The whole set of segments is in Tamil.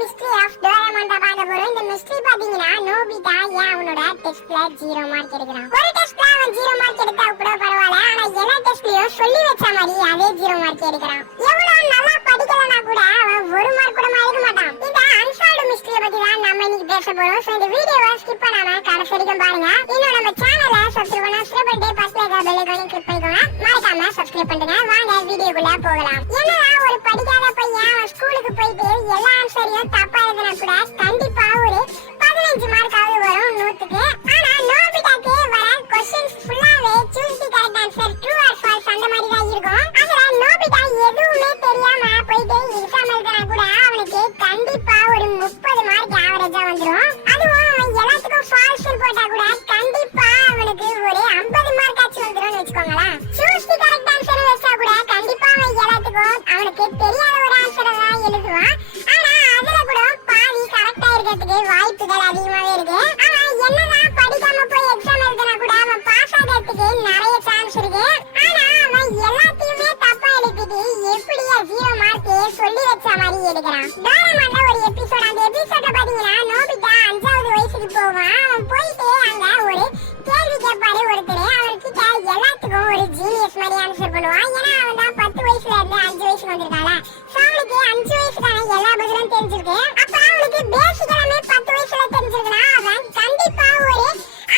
மிஸ்ட்ரி ஆஃப் டோரேமான் தான் பார்க்க போறோம். இந்த மிஸ்ட்ரி பாத்தீங்கன்னா நோபிதா ஏன் அவனோட டெஸ்ட்ல 0 மார்க் எடுக்கிறான். ஒரு டெஸ்ட்ல அவன் 0 மார்க் எடுத்தா கூட பரவாயில்ல, ஆனா எல்லா டெஸ்ட்லயும் சொல்லி வச்ச மாதிரி அதே 0 மார்க் எடுக்கிறான். எவ்வளவு நல்லா படிக்கலனா கூட அவன் 1 மார்க் கூட எடுக்க மாட்டான். இந்த அன்சால்வ்டு மிஸ்ட்ரியை பத்தி தான் நம்ம இன்னைக்கு பேச போறோம். சோ இந்த வீடியோவை ஸ்கிப் பண்ணாம கடைசி வரைக்கும் பாருங்க. இன்னும் நம்ம சேனலை சப்ஸ்கிரைப் பண்ணா சப்ஸ்கிரைப் பண்ணி பக்கத்துல இருக்க பெல் ஐகானை கிளிக் பண்ணிக்கோங்க. மறக்காம சப்ஸ்கிரைப் பண்ணுங்க. வாங்க வீடியோக்குள்ள போகலாம். என்னடா ஒரு படிக்காத பையன் அவன் ஸ்கூலுக்கு போயிட்டு எல்லா ஆன்சரையும் தப்பா எழுதினா கூட கண்டிப்பா ஒரு 15 மார்க்காவது வரும் 100க்கு. ஆனா நோபிதாக்கு வர क्वेश्चंस ஃபுல்லாவே choose the correct answer true or false அந்த மாதிரி தான் இருக்கும். அதுல நோபிதா எதுவுமே தெரியாம போயிட்டு எக்ஸாம் எழுதினா கூட அவனுக்கு கண்டிப்பா ஒரு 30 மார்க் ஆவரேஜா வந்துரும். அதுவும் அவன் எல்லாத்துக்கும் ஃபால்ஸ் போட்டா கூட கண்டிப்பா அவனுக்கு ஒரு 50 மார்க் ஆச்சு வந்துரும்னு வெச்சுக்கோங்களேன். சூஸ் தி கரெக்ட் ஆன்சர் வெச்சா கூட கண்டிப்பா அவன் எல்லாத்துக்கும் அவனுக்கு தெரியாத ஒரு ஆன்சரை தான் எழுதுவான். ஆனா அதுல கூட பாதி கரெக்டா இருக்கிறதுக்கு வாய்ப்புகள் அதிகமாவே இருக்கு. அவன் என்னதான் படிக்காம போய் எக்ஸாம் எழுதினா கூட அவன் பாஸ் ஆகிறதுக்கு நிறைய சான்ஸ் இருக்கு. ஆனா அவன் எல்லாத்தையுமே தப்பா எழுதிட்டு எப்படியா 0 மார்க் சொல்லி வச்ச மாதிரி எடுக்கிறான். டோரேமான்ல ஒரு எபிசோட், அந்த எபிசோட பாத்தீங்கன்னா நோபிதா 5வது வயசுக்கு போவான். அவன் போயிட்டு அங்க ஒரு கேள்வி கேட்பாரு ஒருத்தர். அவர்கிட்ட எல்லாத்துக்கும் ஒரு ஜீனியஸ் மாதிரி ஆன்சர் பண்ணுவான். ஏன்னா அவன் தான் 10 வயசுல இருந்து 5 வயசுக்கு வந்திருக்காள. சோ அவனுக்கு 5 வயசுக்கான எல்லா பதிலும் தெரிஞ்சிருக்கு. அப்ப அவனுக்கு பேசிக் எல்லாமே 10 வயசுல தெரிஞ்சிருக்குன்னா அவன் கண்டிப்பா ஒரு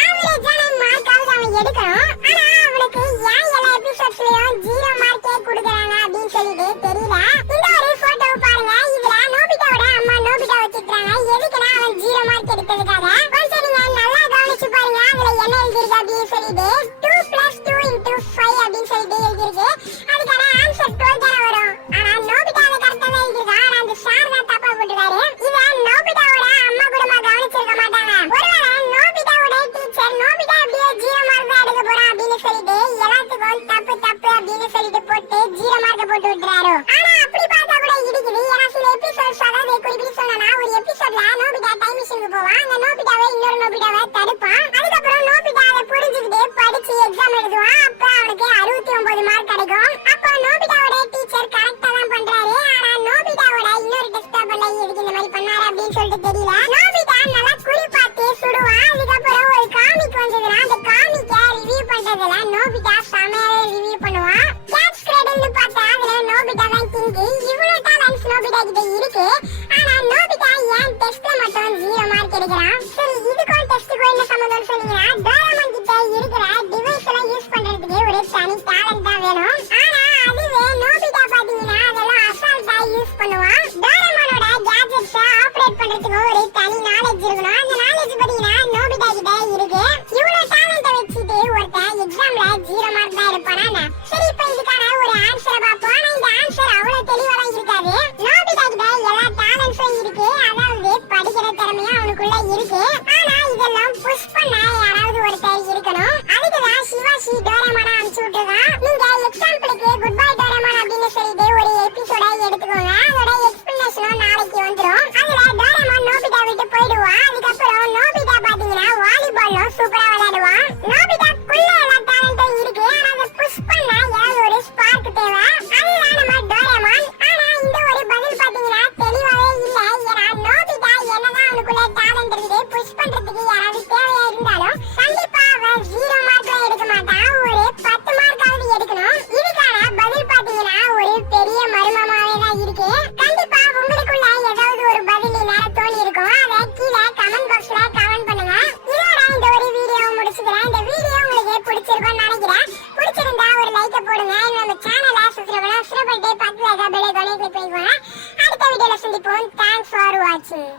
ஆவரேஜான மார்க்காவது அவன் எடுக்கணும். ஆனா அவனுக்கு ஏன் எல்லா எபிசோட்ஸ்லயும் 0 மார்க்கே கொடுக்குறாங்க அப்படின்னு சொல்லிட்டு தெரியல. இந்த ஒரு போட்டோவை பாருங்க. இதுல நோபிதாவோட அம்மா நோபிதா வச்சிருக்காங்க. எதுக்குன்னா அவன் 0 மார்க் எடுத்ததுக்காக. கொஞ்சம் நீங்க நல்லா கவனிச்சு பாருங்க. அதுல என்ன எழுதிருக்கு அப்படின்னு சொல்லிட்டு 2 + 2 × 5 அப்படின்னு சொல்லிட்டு எழுதிருக்கு. அதுக்கான ஆன்சர் 12 தானே வரும். ஆனா நோபிதா அதை கரெக்டா தான் எழுதிருக்கா. ஆனா அந்த சார் தான் தப்பா போட்டுருக்காரு. இத நோபிதாவோட அம்மா கூடமா கவனிச்சிருக்க மாட்டாங்க. ஒருவேளை நோபிதாவோட டீச்சர் நோபிதா அப்படியே 0 மார்க் தான் எடுக்க போறான் அப்படின்னு சொல்லிட்டு எல்லாத்துக்கும் தப்பு தப்பு அப்படின்னு சொல்லிட்டு போட்டு 0 மார்க் போட்டு விட்டுறாரு. ஆனா அப்படி பார்த்தா கூட இருக்குது. ஏன்னா சில எபிசோட்ஸ், அதாவது குறிப்பிட்டு சொல்லனா ஒரு எபிசோட்ல நோபிதா டைம் மிஷினுக்கு போவான். அந்த நோபிதாவை இன்னொரு நோபிதாவை தடுப்பான். அதுக்கப்புறம் நோபிதா அதை புரிஞ்சுக்கிட்டு படிச்சு எக்ஸாம் எழுதுவான். அப்ப அவனுக்கு 69 மார்க் கிடைக்கும். அப்ப நோபிதாவோட டீச்சர் கரெக்டா தான் பண்றாரு. ஆனா நோபிதாவோட இன்னொரு டெஸ்ட் பேப்பர்ல எதுக்கு இந்த மாதிரி பண்ணாரு அப்படின்னு சொல்லிட்டு தெரியல. நோபிதா நல்லா குறி பார்த்து சுடுவான். அதுக்கப்புறம் ஒரு காமிக் வந்ததுன்னா அந்த காமிக்க ரிவ்யூ பண்றதுல நோபிதா செமையாவே ரிவ்யூ பண்ணுவான். கேட்ச் கிரேடல்னு பார்த்தா அதுல நோபிதா தான் கிங். இவ்வளவு டேலண்ட்ஸ் நோபிதா கிட்ட இருக்கு. ஆனா நோபிதா ஏன் டெஸ்ட்ல மட்டும் 0 மார்க் எடுக்கிறான்? சரி, இதுக்கும் டெஸ்ட்டுக்கும் என்ன சம்பந்தம் சொன்னீங்கன்னா டோரேமான் கிட்ட இருக்கிற டிவைஸ் எல்லாம் யூஸ் பண்றதுக்கு ஒரு தனி டேலண்ட் தான் வேணும். ஆனா அதுவே நோபிதா பாத்தீங்கன்னா அதெல்லாம் அசால்ட்டா யூஸ் பண்ணுவான். டோரேமானோட கேட்ஜெட்ஸ் ஆபரேட் பண்றதுக்கு ஒரு தனி நாலேஜ் இருக்கணும். அந்த நாலேஜ் பாத்தீங்கன்னா நோபிதா கிட்ட இருக்கு. இவ்வளவு டேலண்ட வச்சுட்டு ஒருத்தன் எக்ஸாம்ல 0 மார்க் தான் எடுப்பானா? சரி, இப்ப இதுக்கான ஒரு ஆன்சரை பார்ப்போம். ஆனா இந்த ஆன்சர் அவ்வளவு தெளிவாலாம் இருக்காது. நோபிதா கிட்ட எல்லா டேலண்ட்ஸும் இருக்கு. அதாவது படிக்கிற திறமையும் அவனுக்குள்ள இருக்கு. ஆனா இதெல்லாம் புஷ் பண்ண யாராவது ஒருத்தர் இருக்கணும். அதுக்குதான் சிவாஷி டோரேமானை அனுப்பிச்சு விட்டுருக்கான். நீங்க எக்ஸாம்பிளுக்கு குட் பை டோரேமான் அப்படின்னு சொல்லிட்டு ஒரு எபிசோட எடுத்துக்கோங்க. அதோட எக்ஸ்பிளனேஷனும் நாளைக்கு வந்துரும். அதுல டோரேமான் நோபிதா விட்டு போயிடுவான். அதுக்கப்புறம் நோபிதா பாத்தீங்கன்னா வாலிபாலும் சூப்பரா விளையாடுவான். நோபிதாக்குள்ள எல்லா டேலண்ட்டும் இருக்கு. ஆனா அதை புஷ் பண்ண ஏதாவது ஒரு ஸ்பார்க் தேவை. அதுதான் நம்ம டோரேமான். ஆனா இந்த ஒரு பதில் பாத்தீங்கன்னா தெளிவாவே இல்ல. ஏன்னா நோபிதா என்னதான் அவனுக்குள்ள டேலண்ட் இருந்து புஷ் பண்றதுக்கு யாராவது தேவையா இருந்தாலும் கண்டிப்பா அவன் 0 மார்க் எடுக்க மாட்டான். ஒரு 10 மார்க்காவது எடுக்கணும். இதுக்கான பதில் பாத்தீங்கன்னா ஒரு பெரிய மர்மமாவே தான் இருக்கு. கண்டிப்பா உங்களுக்குள்ள ஏதாவது ஒரு பதில் நேரம் தோணி இருக்கும். அதை கீழே கமெண்ட் பாக்ஸ்ல கமெண்ட் பண்ணுங்க. இதோட இந்த ஒரு வீடியோ முடிச்சுக்கிறேன். இந்த வீடியோ உங்களுக்கு பிடிச்சிருக்கும்னு நினைக்கிறேன். பிடிச்சிருந்தா ஒரு லைக் போடுங்க. நம்ம சேனலை சப்ஸ்கிரைப் பண்ணி பக்கத்துல பெல் ஐகானை கிளிக் பண்ணிக்கோங்க. அடுத்த வீடியோல சந்திப்போம். தேங்க்ஸ் ஃபார் வாட்சிங்.